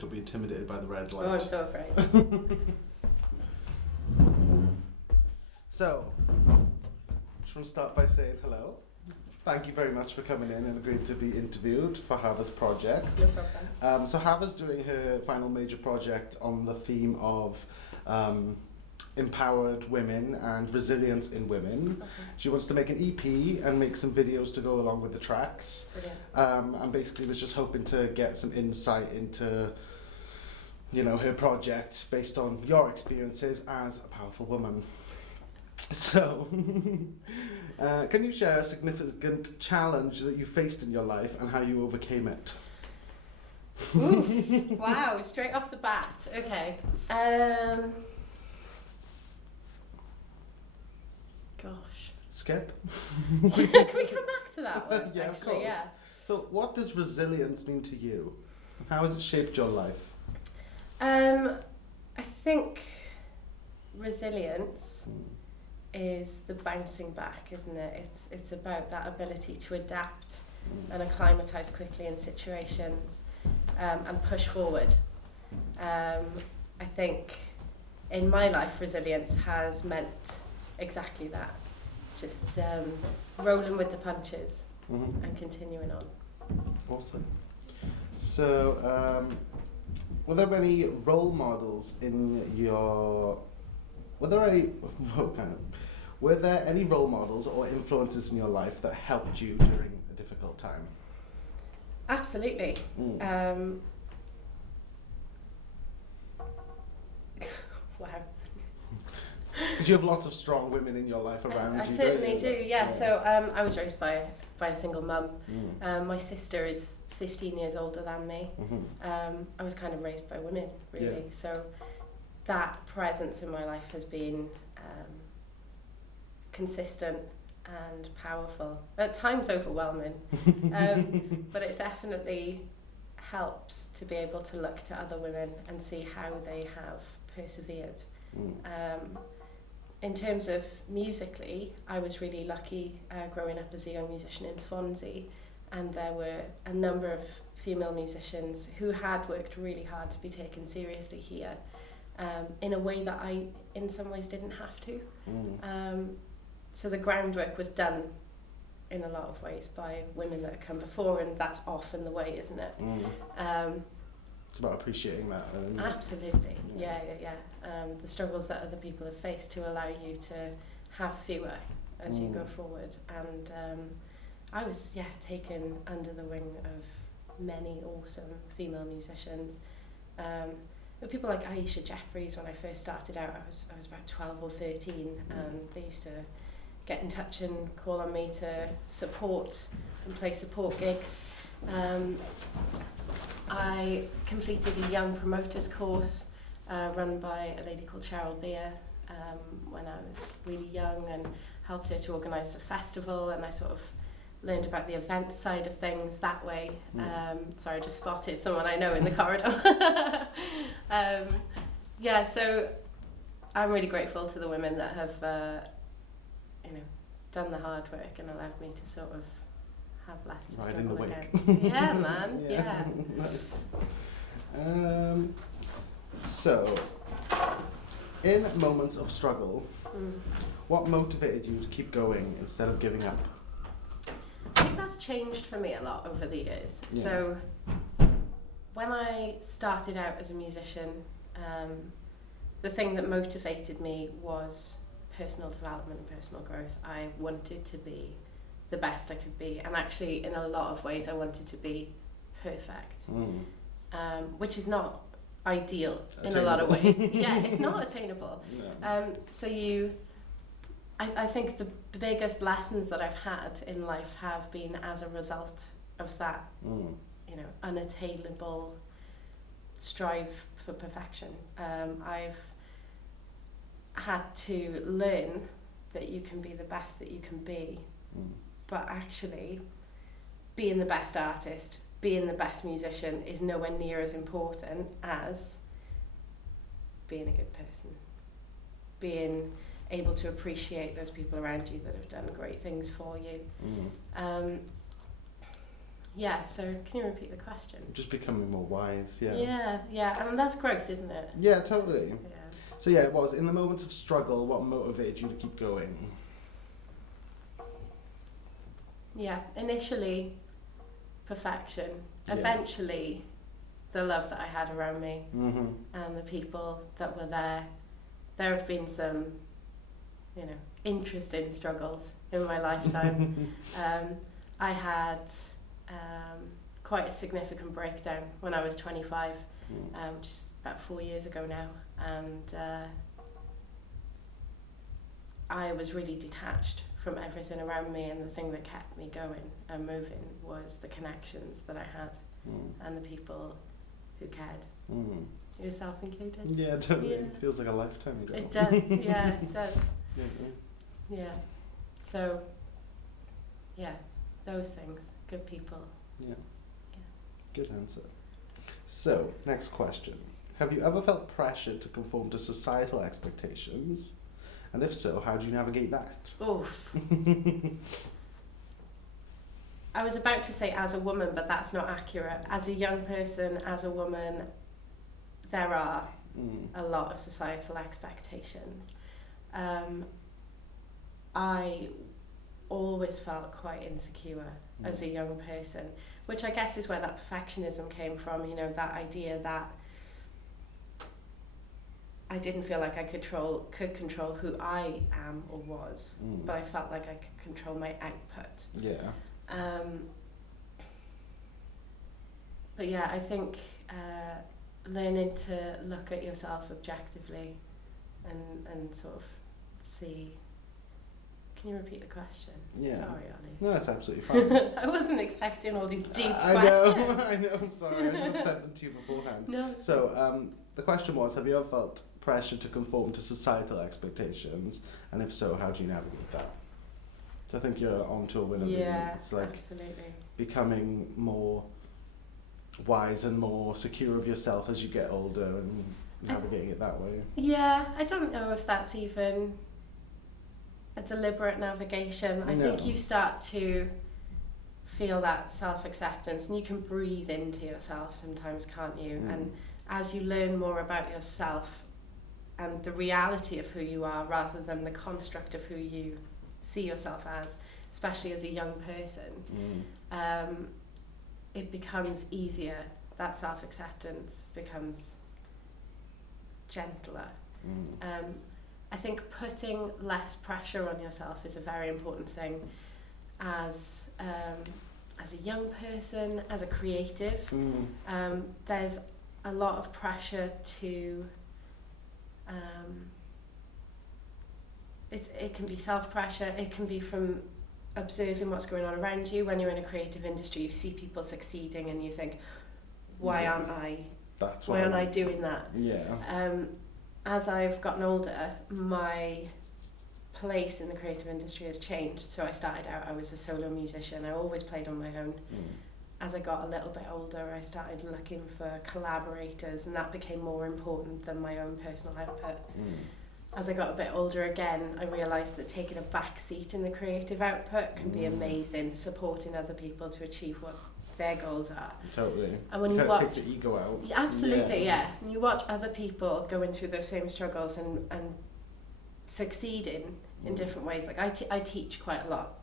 Don't be intimidated by the red light. Oh, I'm so afraid. So, just want to start by saying hello. Thank you very much for coming in and agreeing to be interviewed for Hava's project. No problem. So Hava's doing her final major project on the theme of empowered women and resilience in women. Okay. She wants to make an EP and make some videos to go along with the tracks. Brilliant. And basically was just hoping to get some insight into, you know, her project based on your experiences as a powerful woman. So, can you share a significant challenge that you faced in your life and how you overcame it? Oof. Wow, straight off the bat. Okay. Gosh. Skip? Can we come back to that one? Yeah, actually, of course. Yeah. So, what does resilience mean to you? How has it shaped your life? I think resilience is the bouncing back, isn't it? It's about that ability to adapt and acclimatise quickly in situations and push forward. I think in my life resilience has meant exactly that. Just rolling with the punches and continuing on. Awesome. So, were there any role models in your... Were there any role models or influences in your life that helped you during a difficult time? Absolutely. Wow. Because you have lots of strong women in your life around you. I certainly do, yeah. So I was raised by a single mum. My sister is 15 years older than me. I was kind of raised by women, really. Yeah. So that presence in my life has been consistent and powerful. At times overwhelming, but it definitely helps to be able to look to other women and see how they have persevered. In terms of musically, I was really lucky growing up as a young musician in Swansea, and there were a number of female musicians who had worked really hard to be taken seriously here, in a way that I in some ways didn't have to. So the groundwork was done in a lot of ways by women that had come before, and that's often the way, isn't it? It's about appreciating that. Absolutely, yeah. The struggles that other people have faced to allow you to have fewer as you go forward. And I was, taken under the wing of many awesome female musicians. People like Aisha Jeffries, when I first started out, I was about 12 or 13, and they used to get in touch and call on me to support and play support gigs. I completed a young promoters course run by a lady called Cheryl Beer when I was really young, and helped her to organise a festival, and I sort of learned about the event side of things that way. Sorry, I just spotted someone I know in the corridor. So I'm really grateful to the women that have done the hard work and allowed me to sort of have less to Right in the struggle wake. against. Yeah, man. Yeah. Nice. So, in moments of struggle, what motivated you to keep going instead of giving up? I think that's changed for me a lot over the years. Yeah. So when I started out as a musician, the thing that motivated me was personal development and personal growth. I wanted to be the best I could be, and actually in a lot of ways I wanted to be perfect, which is not ideal in a lot of ways. Yeah, it's not attainable. No. I think the biggest lessons that I've had in life have been as a result of that, unattainable strive for perfection. I've had to learn that you can be the best that you can be, but actually being the best artist, being the best musician is nowhere near as important as being a good person, being able to appreciate those people around you that have done great things for you. Yeah, so can you repeat the question? Just becoming more wise, yeah. Yeah, and that's growth, isn't it? Yeah, totally. Yeah. So yeah, it was, in the moments of struggle, what motivated you to keep going? Yeah, initially, perfection. Yeah. Eventually, the love that I had around me Mm-hmm. and the people that were there. There have been some, you know, interesting struggles in my lifetime. I had quite a significant breakdown when I was 25, which is about 4 years ago now, and I was really detached from everything around me, and the thing that kept me going and moving was the connections that I had and the people who cared. Yourself included? Yeah, totally. Yeah. It feels like a lifetime ago. It does, yeah, it does. Yeah. So, yeah, those things. Good people. Yeah. Good answer. So, next question. Have you ever felt pressured to conform to societal expectations? And if so, how do you navigate that? Oof. I was about to say as a woman, but that's not accurate. As a young person, as a woman, there are a lot of societal expectations. I always felt quite insecure as a young person, which I guess is where that perfectionism came from, you know, that idea that I didn't feel like I could control who I am or was, but I felt like I could control my output. Yeah. But yeah, I think learning to look at yourself objectively and sort of see. Can you repeat the question? Yeah. Sorry, Ollie. No, it's absolutely fine. I wasn't expecting all these deep I questions. I know, I'm sorry, I should have sent them to you beforehand. No, it's So, the question was, have you ever felt pressure to conform to societal expectations? And if so, how do you navigate that? So I think you're on to a winner. Yeah, really. It's like absolutely. becoming more wise and more secure of yourself as you get older and navigating it that way. Yeah, I don't know if that's even a deliberate navigation. I think you start to feel that self-acceptance, and you can breathe into yourself sometimes, can't you? And as you learn more about yourself and the reality of who you are rather than the construct of who you see yourself as, especially as a young person, it becomes easier. That self-acceptance becomes gentler. I think putting less pressure on yourself is a very important thing as a young person, as a creative. There's a lot of pressure to it can be self-pressure, it can be from observing what's going on around you. When you're in a creative industry, you see people succeeding and you think, why aren't I? Why aren't I doing that? Yeah. As I've gotten older, my place in the creative industry has changed. So I started out, I was a solo musician. I always played on my own. As I got a little bit older, I started looking for collaborators, and that became more important than my own personal output. As I got a bit older again, I realised that taking a back seat in the creative output can be amazing, supporting other people to achieve what their goals are. Totally. And when you kind watch, of take the ego out. Absolutely, yeah. And you watch other people going through those same struggles and succeeding in different ways. Like I teach quite a lot.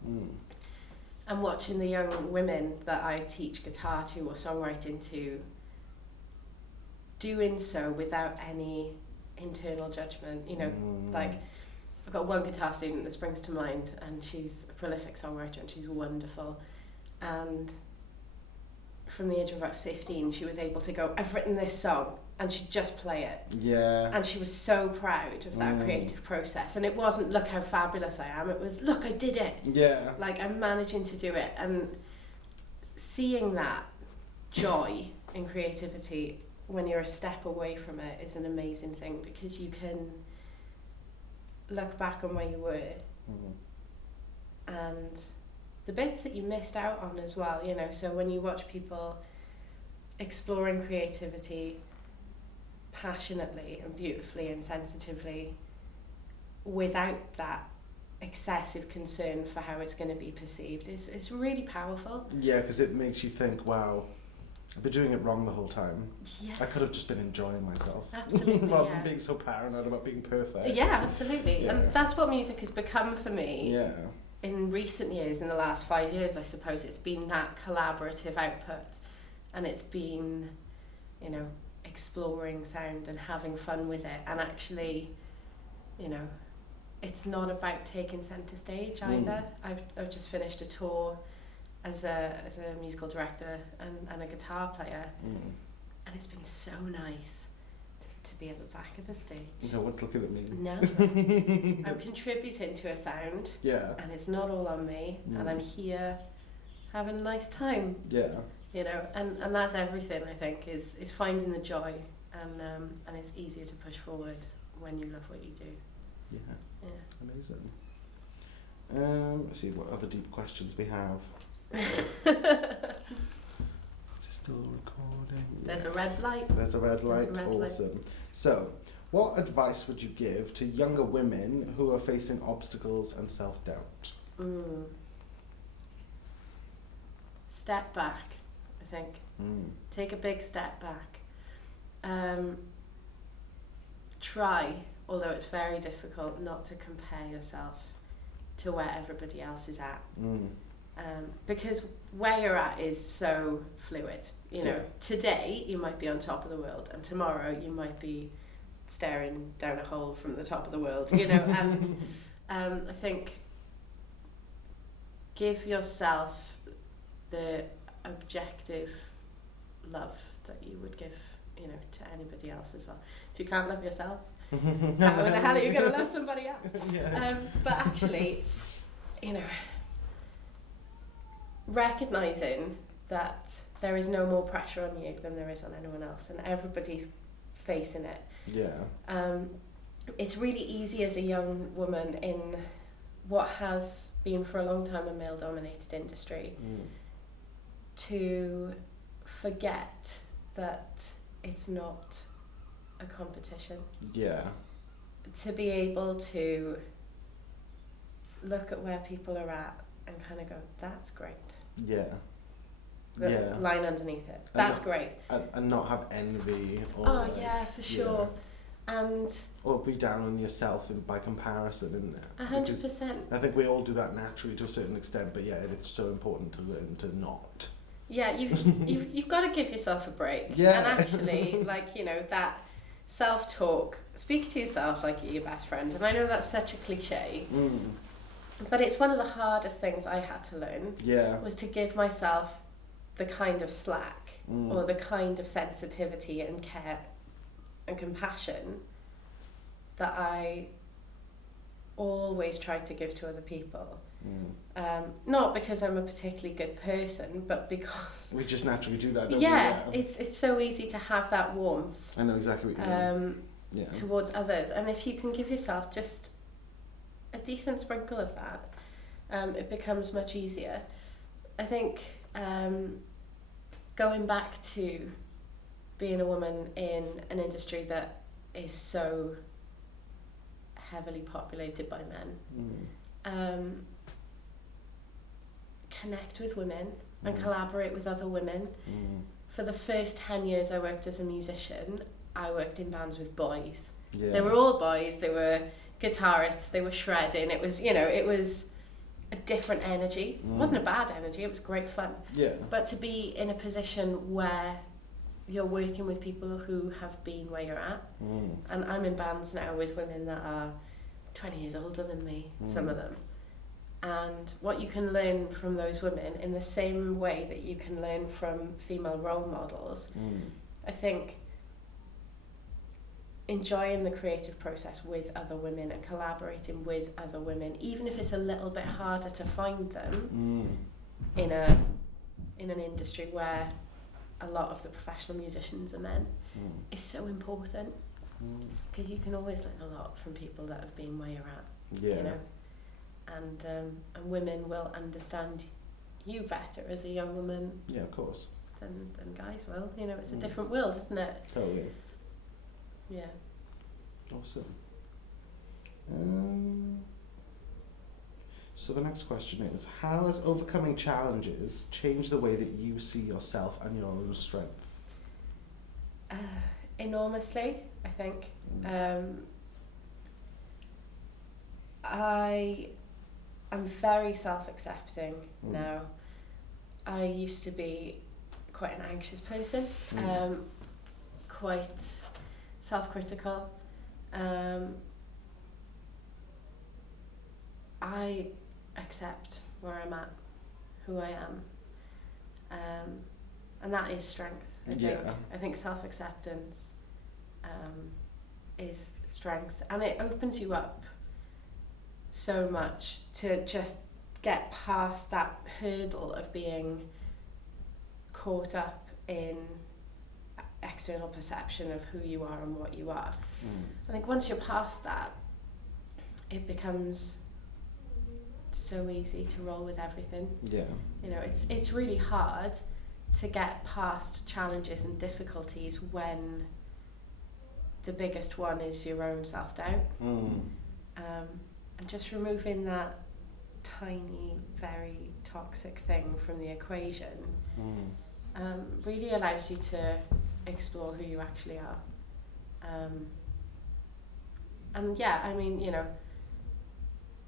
And watching the young women that I teach guitar to or songwriting to doing so without any internal judgment, you know, like I've got one guitar student that springs to mind, and she's a prolific songwriter and she's wonderful. And from the age of about 15, she was able to go, I've written this song, and she'd just play it. Yeah. And she was so proud of that creative process. And it wasn't, look how fabulous I am, it was, look, I did it. Yeah. Like, I'm managing to do it. And seeing that joy in creativity when you're a step away from it is an amazing thing, because you can look back on where you were and the bits that you missed out on as well, you know. So when you watch people exploring creativity passionately and beautifully and sensitively without that excessive concern for how it's going to be perceived is really powerful. Yeah, because it makes you think, wow, I've been doing it wrong the whole time. Yeah. I could have just been enjoying myself. Absolutely. Rather than being so paranoid about being perfect. Yeah, absolutely. Yeah. And that's what music has become for me. Yeah. In recent years, in the last 5 years, I suppose, it's been that collaborative output, and it's been, you know, exploring sound and having fun with it, and actually, you know, it's not about taking centre stage either. I've just finished a tour as a musical director and a guitar player, and it's been so nice to be at the back of the stage. No one's looking at me. No. I'm contributing to a sound. Yeah. And it's not all on me, and I'm here having a nice time. Yeah. You know, and that's everything, I think, is finding the joy, and it's easier to push forward when you love what you do. Yeah. Yeah. Amazing. Let's see what other deep questions we have. Still recording. There's a red light. There's a red light. There's a red Awesome. light. So, what advice would you give to younger women who are facing obstacles and self-doubt? Step back, I think. Take a big step back. Try, although it's very difficult, not to compare yourself to where everybody else is at. Because where you're at is so fluid. You know, today you might be on top of the world, and tomorrow you might be staring down a hole from the top of the world. You know, and I think give yourself the objective love that you would give, you know, to anybody else as well. If you can't love yourself, how the hell are you going to love somebody else? But actually, you know, recognising that there is no more pressure on you than there is on anyone else, and everybody's facing it. Yeah. It's really easy as a young woman in what has been for a long time a male-dominated industry to forget that it's not a competition. Yeah. To be able to look at where people are at and kind of go, that's great. Yeah. The line underneath it. That's great. And not have envy. Or Oh, yeah, for sure. And or be down on yourself by comparison, isn't it? 100%. I think we all do that naturally to a certain extent, but yeah, it's so important to learn to not. Yeah, you've got to give yourself a break. Yeah. And actually, like, you know, that self-talk, speak to yourself like you're your best friend. And I know that's such a cliche, but it's one of the hardest things I had to learn. Yeah. Was to give myself the kind of slack or the kind of sensitivity and care and compassion that I always tried to give to other people. Not because I'm a particularly good person, but because we just naturally do that, don't yeah, we? it's so easy to have that warmth. I know exactly what you mean. Towards others, and if you can give yourself just a decent sprinkle of that, it becomes much easier. I think going back to being a woman in an industry that is so heavily populated by men, connect with women and collaborate with other women. For the first 10 years I worked as a musician, I worked in bands with boys. They were all boys, they were guitarists, they were shredding. It was, you know, it was a different energy. It wasn't a bad energy, it was great fun. But to be in a position where you're working with people who have been where you're at, and I'm in bands now with women that are 20 years older than me, some of them. And what you can learn from those women in the same way that you can learn from female role models, I think enjoying the creative process with other women and collaborating with other women, even if it's a little bit harder to find them in an industry where a lot of the professional musicians are men, is so important, because you can always learn a lot from people that have been where you're at. You know, and women will understand you better as a young woman. Yeah, of course. Than guys will. You know, it's a different world, isn't it? Totally. Yeah. Awesome. So the next question is, how has overcoming challenges changed the way that you see yourself and your own strength? Enormously, I think. I am very self-accepting now. I used to be quite an anxious person, quite self-critical. I accept where I'm at, who I am, and that is strength. I think self-acceptance is strength, and it opens you up so much to just get past that hurdle of being caught up in external perception of who you are and what you are. I think once you're past that, it becomes so easy to roll with everything. Yeah. You know, it's really hard to get past challenges and difficulties when the biggest one is your own self-doubt. And just removing that tiny, very toxic thing from the equation really allows you to explore who you actually are. And yeah, I mean, you know,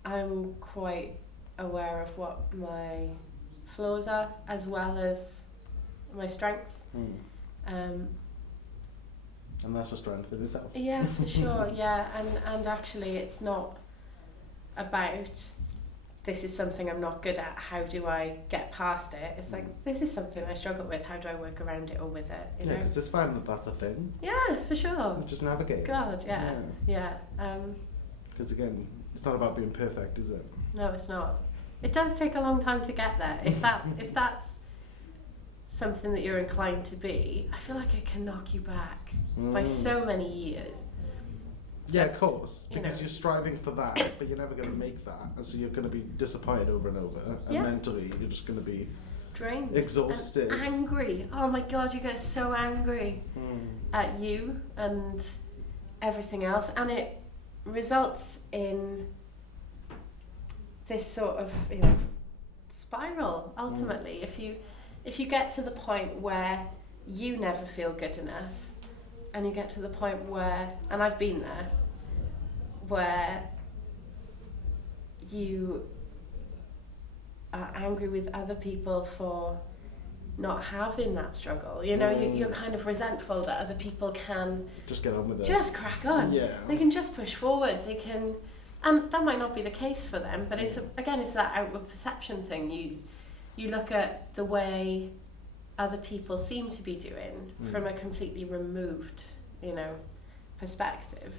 I'm quite aware of what my flaws are as well as my strengths. And that's a strength in itself. Yeah, for sure, yeah. And actually it's not about this is something I'm not good at, how do I get past it? It's like, this is something I struggle with, how do I work around it or with it? You know? Because it's fine that that's a thing. Yeah, for sure. Just navigate. God, yeah. Because again, it's not about being perfect, is it? No, it's not. It does take a long time to get there. If that's something that you're inclined to be, I feel like it can knock you back by so many years. Yeah, of course, because you know, you're striving for that, but you're never going to make that, and so you're going to be disappointed over and over, and mentally you're just going to be drained, exhausted, and angry. Oh my God, you get so angry at you and everything else, and it results in this sort of, you know, spiral. Ultimately, if you get to the point where you never feel good enough, and you get to the point where, and I've been there, where you are angry with other people for not having that struggle. You know, you're kind of resentful that other people can just get on with it. Just crack on. Yeah. They can just push forward. They can, and that might not be the case for them, but it's that outward perception thing. You look at the way other people seem to be doing from a completely removed, you know, perspective.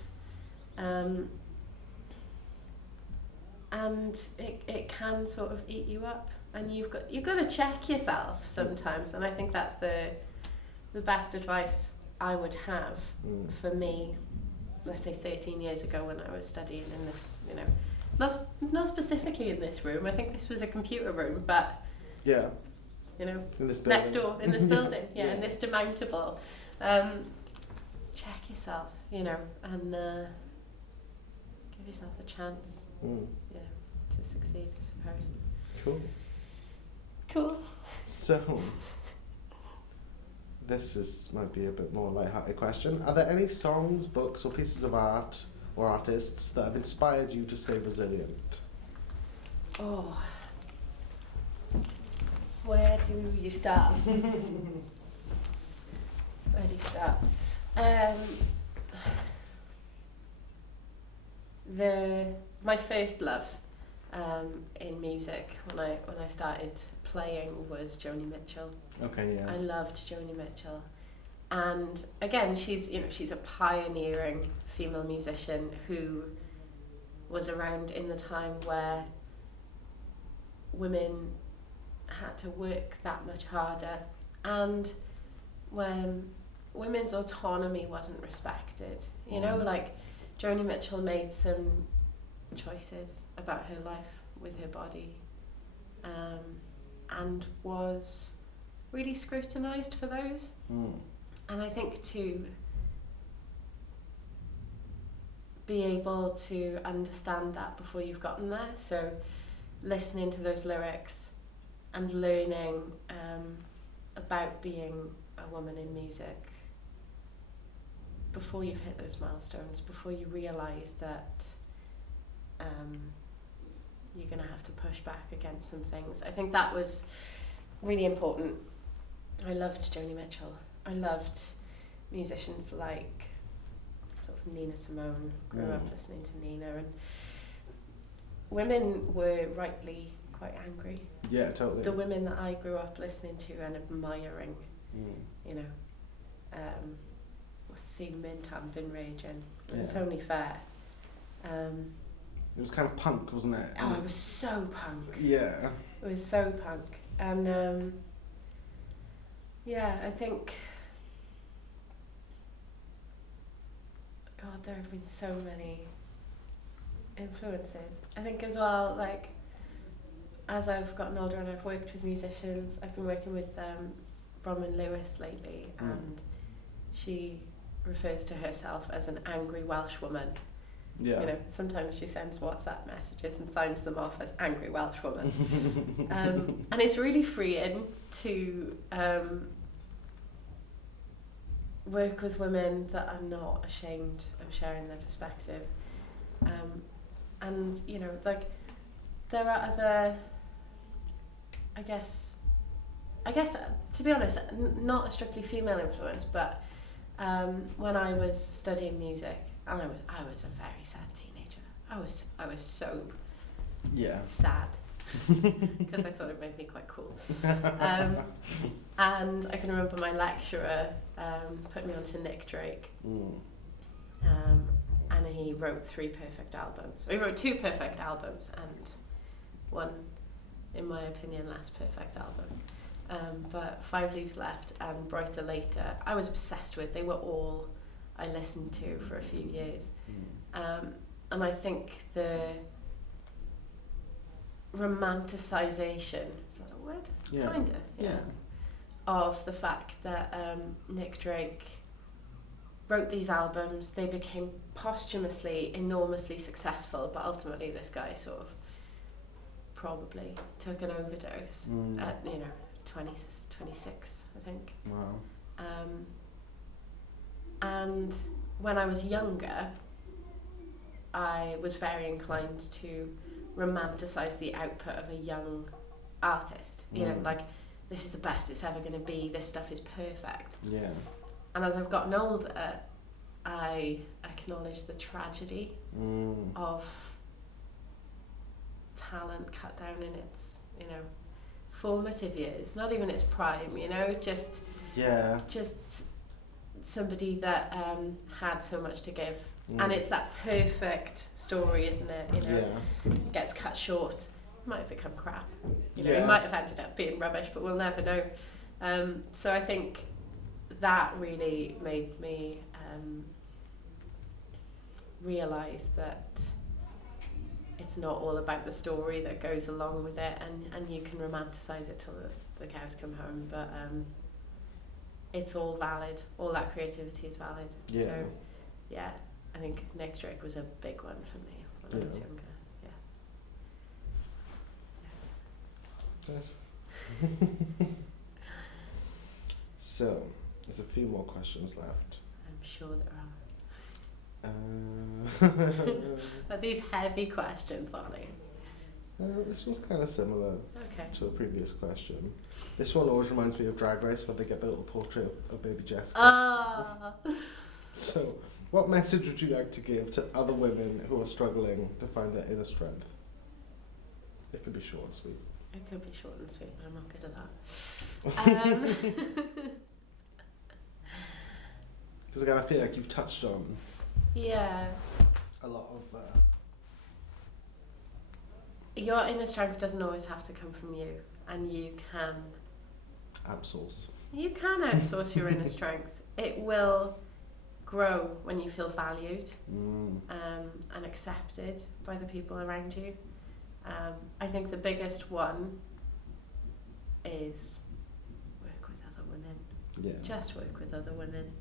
And it can sort of eat you up, and you've got to check yourself sometimes, and I think that's the best advice I would have for me, let's say 13 years ago when I was studying in this, you know, not specifically in this room, I think this was a computer room, but yeah, you know, in this next door in this building, in this demountable. Check yourself, you know, and give yourself a chance, to succeed, I suppose. Cool. So, this might be a bit more light-hearted question. Are there any songs, books, or pieces of art or artists that have inspired you to stay resilient? Oh. Where do you start? Where do you start? My first love in music when I started playing was Joni Mitchell. Okay, yeah. I loved Joni Mitchell, and again, she's a pioneering female musician who was around in the time where women had to work that much harder, and when women's autonomy wasn't respected. You know, like Joni Mitchell made some choices about her life with her body, and was really scrutinised for those. And I think to be able to understand that before you've gotten there, so listening to those lyrics and learning about being a woman in music before you've hit those milestones, before you realise that you're going to have to push back against some things. I think that was really important. I loved Joni Mitchell. I loved musicians like sort of Nina Simone. Grew up listening to Nina, and women were rightly quite angry. Yeah, totally. The women that I grew up listening to and admiring, you know, were fuming, tamping, raging. It's only fair. It was kind of punk, wasn't it? Oh, it was so punk. Yeah. It was so punk. And yeah, I think, God, there have been so many influences. I think as well, like, as I've gotten older and I've worked with musicians, I've been working with Bronwyn Lewis lately, and she refers to herself as an angry Welsh woman. Yeah. You know, sometimes she sends WhatsApp messages and signs them off as angry Welsh woman. And it's really freeing to work with women that are not ashamed of sharing their perspective. And, you know, like, there are other, I guess, to be honest, not a strictly female influence, but when I was studying music, and I was a very sad teenager. I was so sad because I thought it made me quite cool. And I can remember my lecturer put me onto Nick Drake, and he wrote 3 perfect albums. He wrote 2 perfect albums and one, in my opinion, less perfect album. But 5 Leaves Left and Brighter Later, I was obsessed with. They were all I listened to for a few years. And I think the romanticisation, is that a word? Yeah. Kinda, yeah. Of the fact that Nick Drake wrote these albums. They became posthumously enormously successful, but ultimately this guy sort of probably took an overdose at, you know, 26, I think. Wow. And when I was younger, I was very inclined to romanticise the output of a young artist. You know, like, this is the best it's ever going to be, this stuff is perfect. Yeah. And as I've gotten older, I acknowledge the tragedy of talent cut down in its, you know, formative years, not even its prime, you know, just somebody that had so much to give. And it's that perfect story, isn't it? You know, gets cut short. Might have become crap. You know, it might have ended up being rubbish, but we'll never know. So I think that really made me realise that it's not all about the story that goes along with it, and you can romanticise it till the cows come home, but it's all valid. All that creativity is valid. Yeah. So, yeah, I think Nick Drake was a big one for me when I was younger. Nice. So, there's a few more questions left. I'm sure there are. Are these heavy questions, aren't they? This one's kind of similar to the previous question. This one always reminds me of Drag Race, where they get the little portrait of baby Jessica. So, what message would you like to give to other women who are struggling to find their inner strength? It could be short and sweet. It could be short and sweet, but I'm not good at that. Because again, I feel like you've touched on a lot of... Your inner strength doesn't always have to come from you, and you can... outsource. You can outsource your inner strength. It will grow when you feel valued and accepted by the people around you. I think the biggest one is work with other women. Yeah. Just work with other women.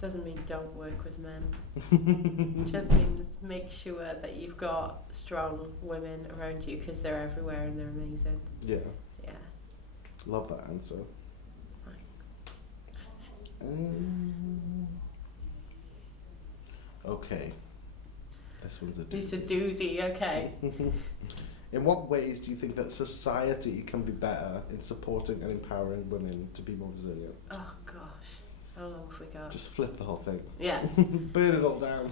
doesn't mean don't work with men. It just means make sure that you've got strong women around you, because they're everywhere and they're amazing. Yeah. Yeah. Love that answer. Okay. This one's a doozy. It's a doozy, okay. In what ways do you think that society can be better in supporting and empowering women to be more resilient? Oh gosh, how long have we got? Just flip the whole thing. Yeah. Burn it all down.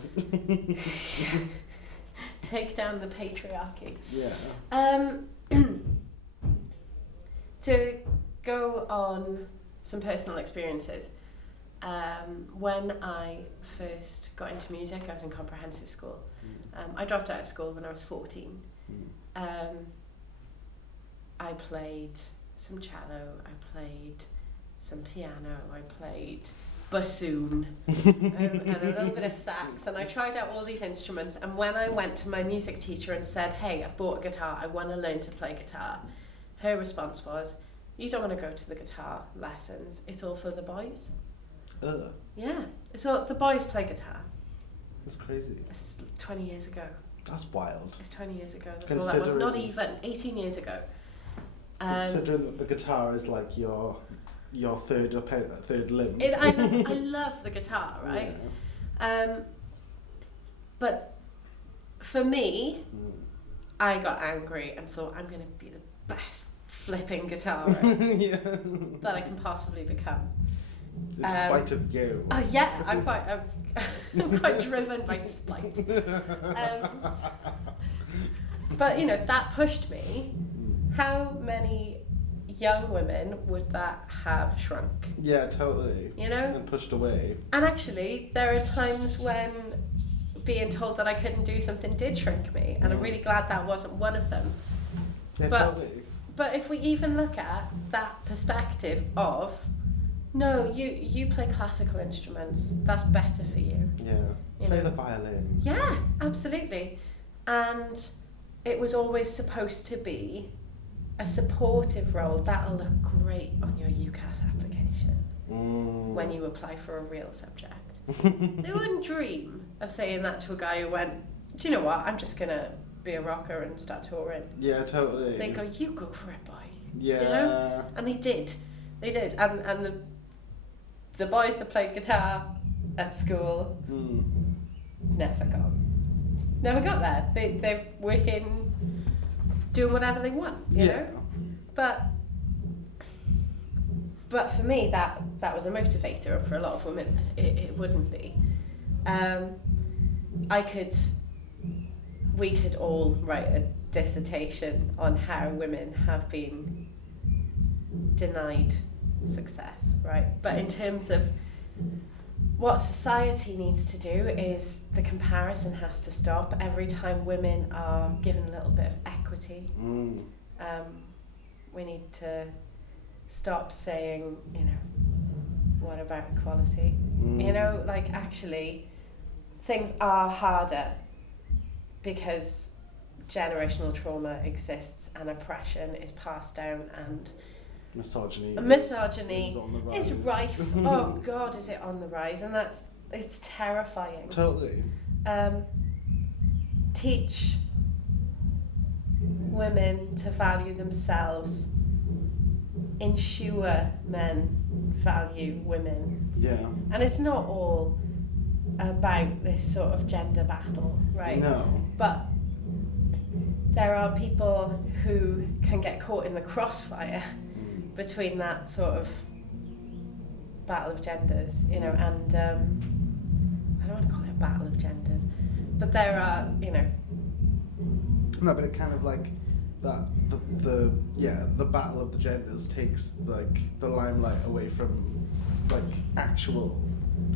Take down the patriarchy. Yeah. To go on some personal experiences, when I first got into music, I was in comprehensive school. I dropped out of school when I was 14. I played some cello, I played some piano, I played bassoon, and a little bit of sax, and I tried out all these instruments. And when I went to my music teacher and said, hey, I've bought a guitar, I want to learn to play guitar, her response was, you don't want to go to the guitar lessons, it's all for the boys. Yeah, so the boys play guitar. That's crazy. It's 20 years ago. That's wild. It's 20 years ago. That's all that was. Not even 18 years ago. Considering that the guitar is like your third limb. I love the guitar, right? Yeah. But for me, I got angry and thought, I'm going to be the best flipping guitarist that I can possibly become. In spite of you. Yeah, I'm quite driven by spite. But you know, that pushed me. How many young women would that have shrunk? Yeah, totally. You know? And pushed away. And actually, there are times when being told that I couldn't do something did shrink me, and I'm really glad that wasn't one of them. Yeah, totally. But if we even look at that perspective of, no, you play classical instruments, that's better for you. Yeah, play the violin. Yeah, absolutely. And it was always supposed to be a supportive role. That'll look great on your UCAS application when you apply for a real subject. They wouldn't dream of saying that to a guy who went, do you know what, I'm just going to be a rocker and start touring. Yeah, totally. They go, you go for it, boy. Yeah. You know? And they did. And the boys that played guitar at school never got there. They're working, doing whatever they want, you know? But for me, that was a motivator, and for a lot of women, it wouldn't be. We could all write a dissertation on how women have been denied success, right? But in terms of what society needs to do is the comparison has to stop. Every time women are given a little bit of equity, we need to stop saying, you know, what about equality? You know, like actually things are harder because generational trauma exists and oppression is passed down, and misogyny is rife. Oh God, is it on the rise? And it's terrifying. Totally. Teach women to value themselves. Ensure men value women. Yeah. And it's not all about this sort of gender battle, right? No. But there are people who can get caught in the crossfire between that sort of battle of genders, you know, and I don't want to call it a battle of genders, but there are, you know. No, but it kind of like that the battle of the genders takes like the limelight away from like the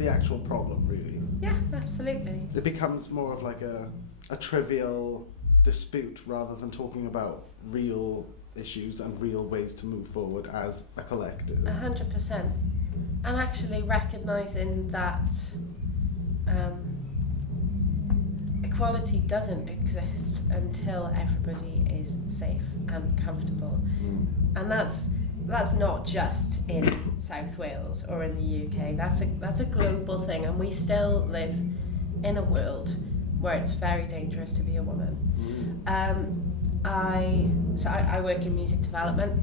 actual problem, really. Yeah, absolutely. It becomes more of like a trivial dispute rather than talking about real issues and real ways to move forward as a collective. 100%. And actually recognising that equality doesn't exist until everybody is safe and comfortable. And that's that's not just in South Wales or in the UK. That's a global thing, and we still live in a world where it's very dangerous to be a woman. I work in music development,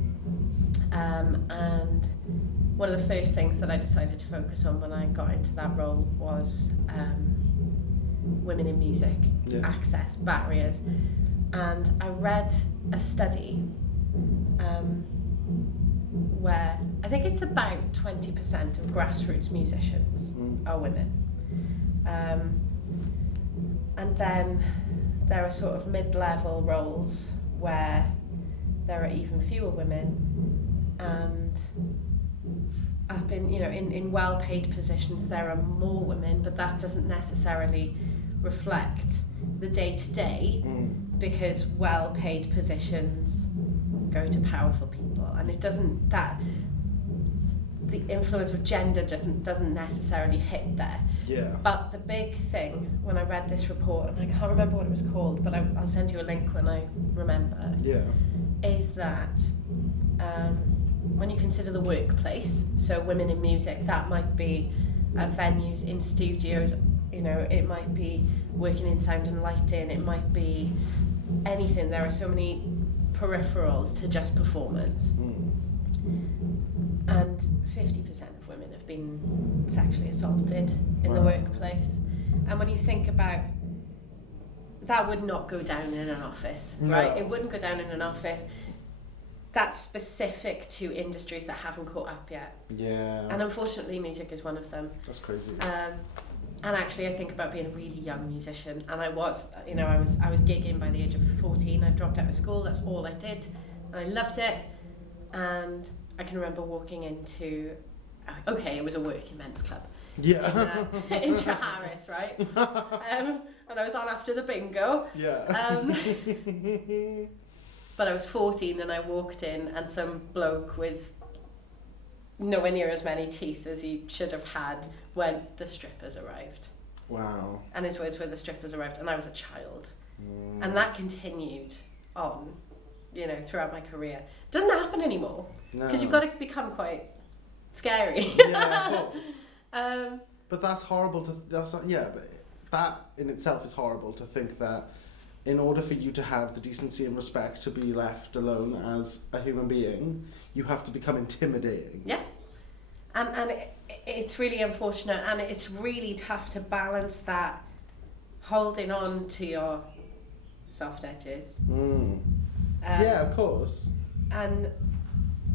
and one of the first things that I decided to focus on when I got into that role was women in music, access, barriers. And I read a study where I think it's about 20% of grassroots musicians are women. And then there are sort of mid-level roles where there are even fewer women, and up in well-paid positions there are more women, but that doesn't necessarily reflect the day-to-day, because well-paid positions go to powerful people, and it doesn't, that the influence of gender doesn't necessarily hit there. Yeah. But the big thing when I read this report, and I can't remember what it was called, but I'll send you a link when I remember, is that when you consider the workplace, so women in music, that might be at venues, in studios, it might be working in sound and lighting, it might be anything. There are so many peripherals to just performance. And 50% of women have been sexually assaulted in the workplace. And when you think about, that would not go down in an office, right? It wouldn't go down in an office. That's specific to industries that haven't caught up yet. Yeah. And unfortunately, music is one of them. That's crazy. And actually, I think about being a really young musician, and I was gigging by the age of 14. I dropped out of school. That's all I did, and I loved it. And I can remember walking into, it was a working men's club. Yeah. In Treharris, right? And I was on after the bingo. Yeah. But I was 14 and I walked in, and some bloke with nowhere near as many teeth as he should have had when the strippers arrived. Wow. And his words were, the strippers arrived, and I was a child. And that continued on, throughout my career. It doesn't happen anymore. Because you've got to become quite scary. Yeah, of course. But that's horrible but that in itself is horrible, to think that in order for you to have the decency and respect to be left alone as a human being, you have to become intimidating. Yeah. And it's really unfortunate, and it's really tough to balance that holding on to your soft edges. Yeah, of course. And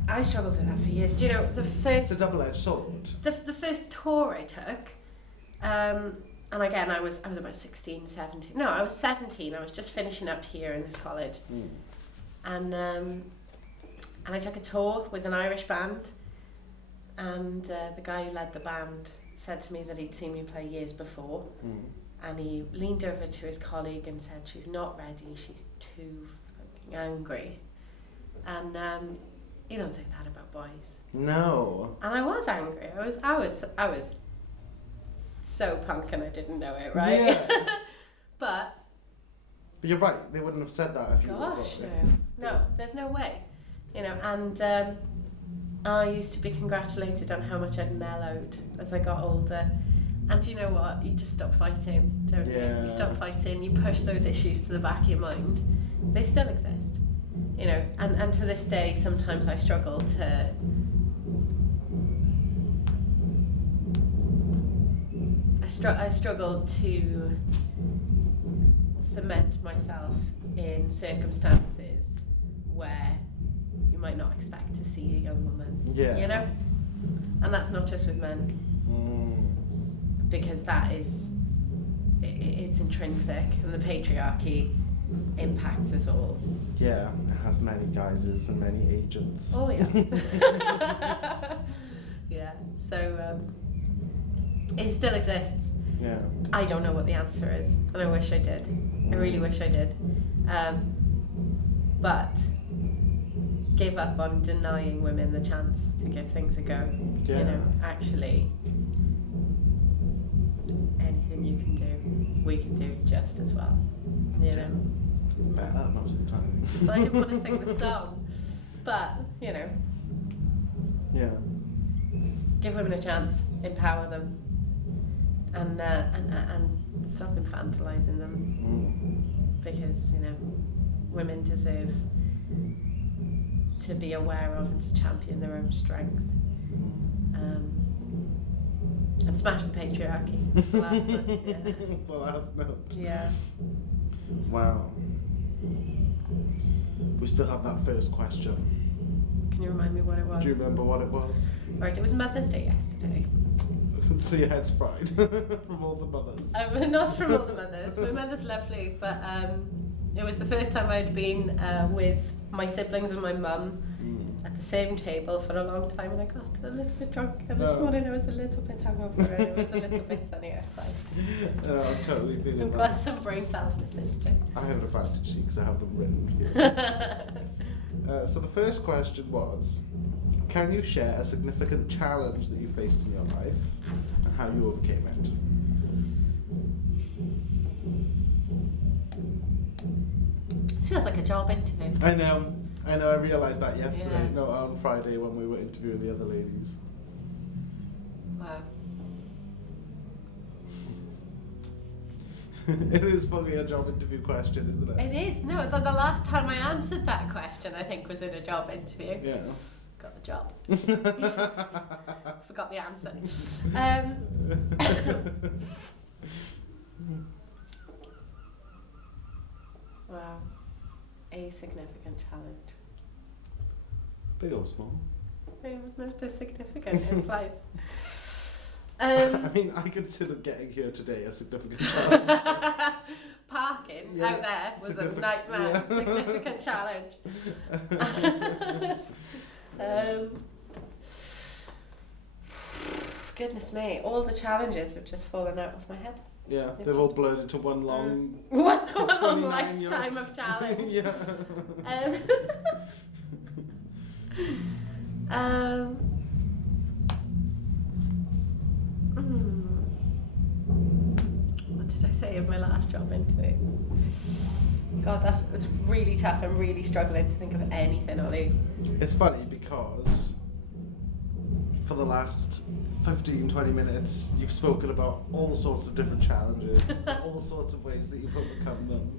I struggled with that for years. Do you know, It's a double-edged sword. The first tour I took, and again, I was about 16, 17. No, I was 17. I was just finishing up here in this college. And I took a tour with an Irish band, and the guy who led the band said to me that he'd seen me play years before, and he leaned over to his colleague and said, "She's not ready, she's too fucking angry." And you don't say that about boys. No. And I was angry. I was so punk, and I didn't know it, right? Yeah. But you're right, they wouldn't have said that if you were. Gosh, no, there's no way. And I used to be congratulated on how much I'd mellowed as I got older. And you know what? You just stop fighting, don't you? You stop fighting, you push those issues to the back of your mind. They still exist. And to this day, sometimes I struggle to I struggle to cement myself in circumstances where you might not expect to see a young woman. Yeah. And that's not just with men. Because that is, it's intrinsic, and the patriarchy impacts us all. Yeah, it has many guises and many agents. Oh, yeah. Yeah, so it still exists. Yeah. I don't know what the answer is, and I wish I did. I really wish I did. But give up on denying women the chance to give things a go. Yeah. Actually, anything you can do, we can do just as well. Better most of the time. Well, I didn't want to sing the song, but Yeah. Give women a chance, empower them, and stop infantilizing them, because women deserve to be aware of and to champion their own strength, and smash the patriarchy. That's the last one. Yeah. That's the last note. Yeah. Wow. We still have that first question. Can you remind me what it was? Do you remember what it was? Right, it was Mother's Day yesterday. So your head's fried from all the mothers. Not from all the mothers. My mother's lovely, but it was the first time I'd been with my siblings and my mum at the same table for a long time, and I got a little bit drunk. And this morning I was a little bit hungover, and it was a little bit sunny outside. I'm totally feeling I've got some brain cells missing today. I have an advantage because I have them written here. So the first question was, can you share a significant challenge that you faced in your life and how you overcame it? This feels like a job interview. I know, I realised that yesterday, Yeah. no, on Friday when we were interviewing the other ladies. Wow. It is fully a job interview question, isn't it? It is. No, the last time I answered that question, I think, was in a job interview. Yeah. Got the job. Forgot the answer. Wow. A significant challenge. Big or small? It was meant to be significant in place. I mean, I consider getting here today a significant challenge. Parking Yeah, out there was a nightmare. yeah. Significant challenge. Goodness me, all the challenges have just fallen out of my head. Yeah, they've all blurred into one long... One long 29 lifetime of challenge. Yeah. What did I say in my last job interview? God, that's really tough. I'm really struggling to think of anything, Ollie. It's funny because for the last 15-20 minutes you've spoken about all sorts of different challenges, all sorts of ways that you've overcome them.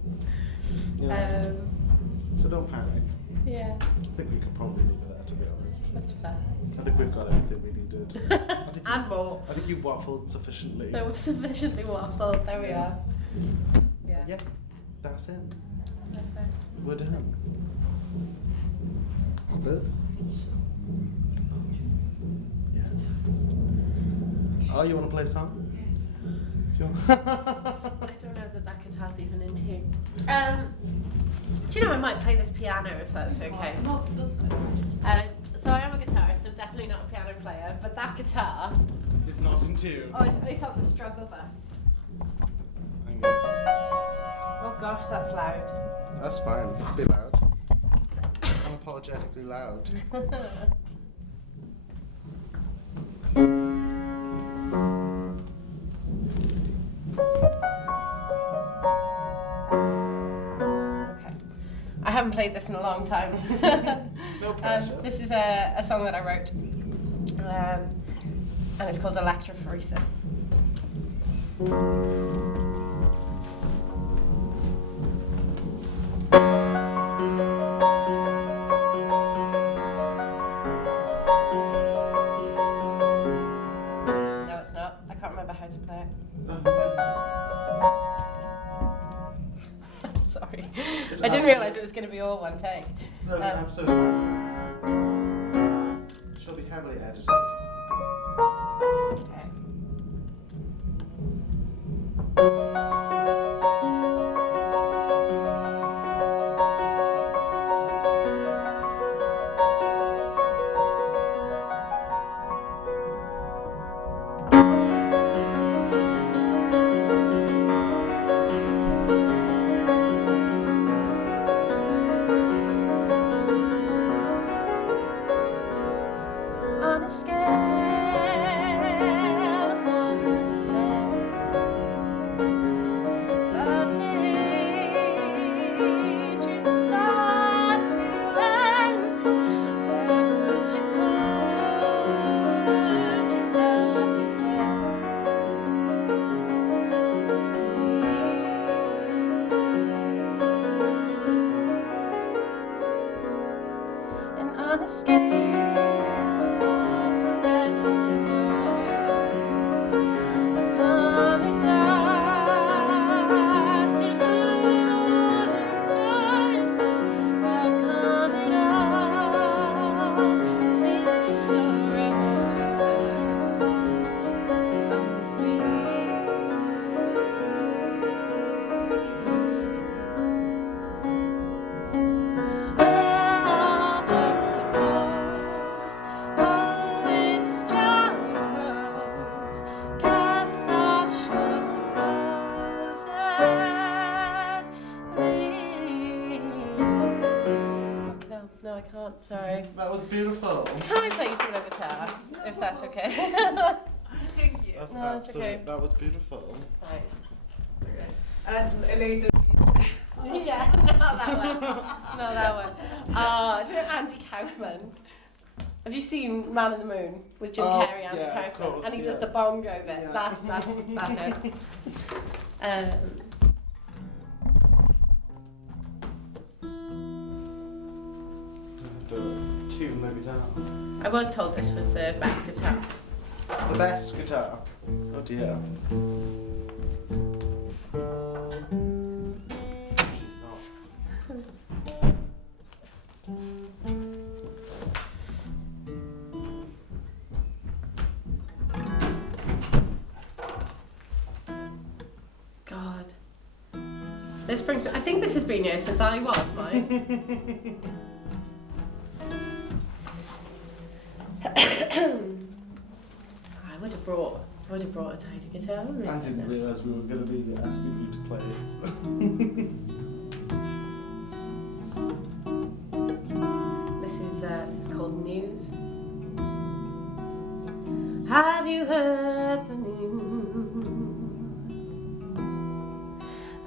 So don't panic. Yeah. I think we could probably leave it there, to be honest. That's fair. I think we've got everything we needed. And more. I think you waffled sufficiently. They were sufficiently waffled. There we are. Yeah. Yeah, that's it. Perfect. We're done. Liz? Yeah. Oh, you want to play a song? Yes. Sure. I don't know that guitar's even in tune. Do you know I might play this piano if that's okay? So I am a guitarist. I'm definitely not a piano player, but that guitar. It's not in tune. Oh, it's on the struggle bus. Hang on. Oh gosh, that's loud. That's fine. It's a bit loud. Unapologetically loud. Okay. I haven't played this in a long time. No pressure. This is a song that I wrote, and it's called Electrophoresis. No, it's not. I can't remember how to play it. Sorry. I didn't realise it was going to be all one take. No, it's absolutely fine. She'll be heavily edited. Okay. On a scale on a scale from best to worst, of coming last to losing first, how come it all seems so reversed? I'm free. No, I can't. Sorry. That was beautiful. Can I play you some on guitar, if that's okay? Thank you. That's No, it's absolutely. okay. That was beautiful. Right. And later. Yeah, not that one. Not that one. Do you know Andy Kaufman? Have you seen Man on the Moon with Jim Carrey, Andy yeah, of Kaufman? course, And he yeah. does the bongo bit. Yeah. That's it. Tune maybe down. I was told this was the best guitar. The best guitar. Oh dear. God. This brings me. I think this has been here since I was mine. I would have brought a tidy guitar. I didn't realise we were going to be asking you to play it. This is called News. Have you heard the news?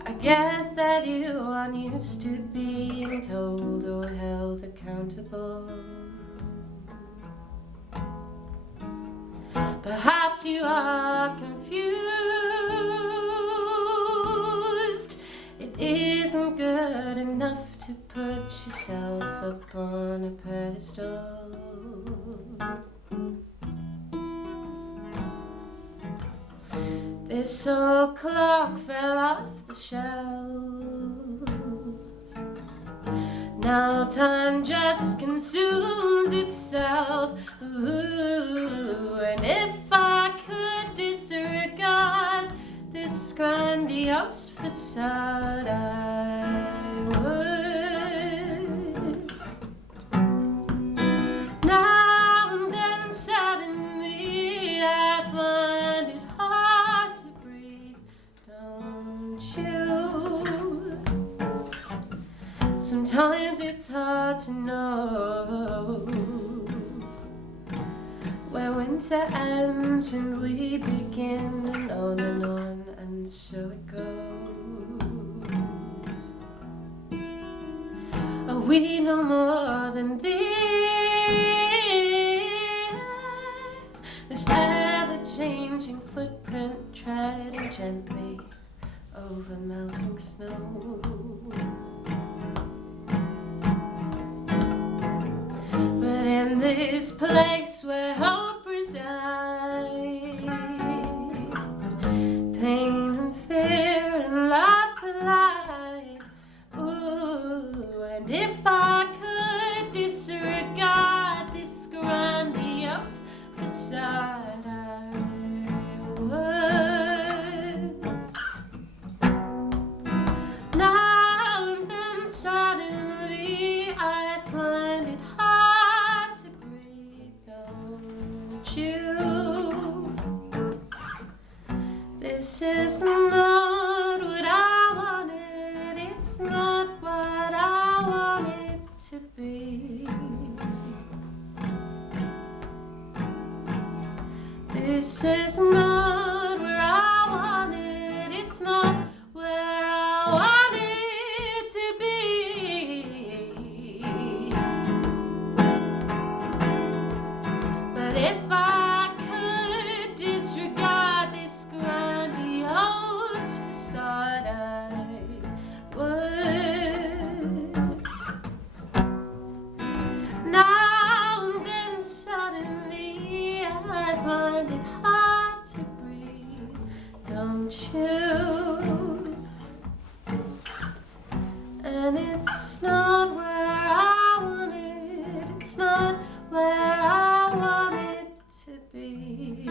I guess that you aren't used to being told or held accountable. Perhaps you are confused. It isn't good enough to put yourself up on a pedestal. This old clock fell off the shelf. Now time just consumes itself. Ooh, and if I could disregard this grandiose facade, I would. Now and then suddenly I find it hard to breathe, don't you? Sometimes it's hard to know where winter ends and we begin, and on, and so it goes. Are we no more than this? This ever-changing footprint treading gently over melting snow. But in this place where hope resides, pain and fear and love collide. Ooh, and if I could disregard this grandiose facade, I would. Now and then suddenly I find it hard to breathe, don't you? This is not what I wanted, it's not what I wanted to be. This is not where I wanted, it's not where I wanted to be. But if I could disregard this grandiose facade, I would. Now you. And it's not where I want it, it's not where I want it to be.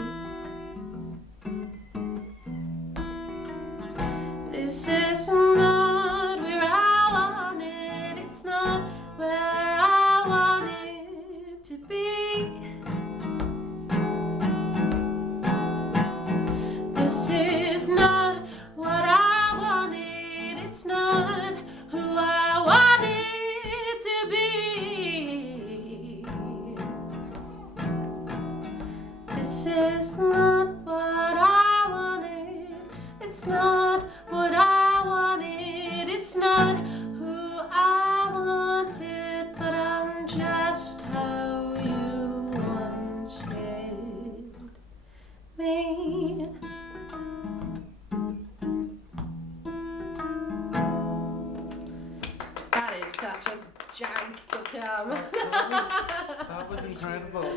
This is not where I want it, it's not where I want it to be. This is not what I wanted, it's not who I wanted to be. This is not what I wanted, it's not what I wanted, it's not who I wanted, but I'm just how you wanted me. That is such a jank guitar. That was incredible.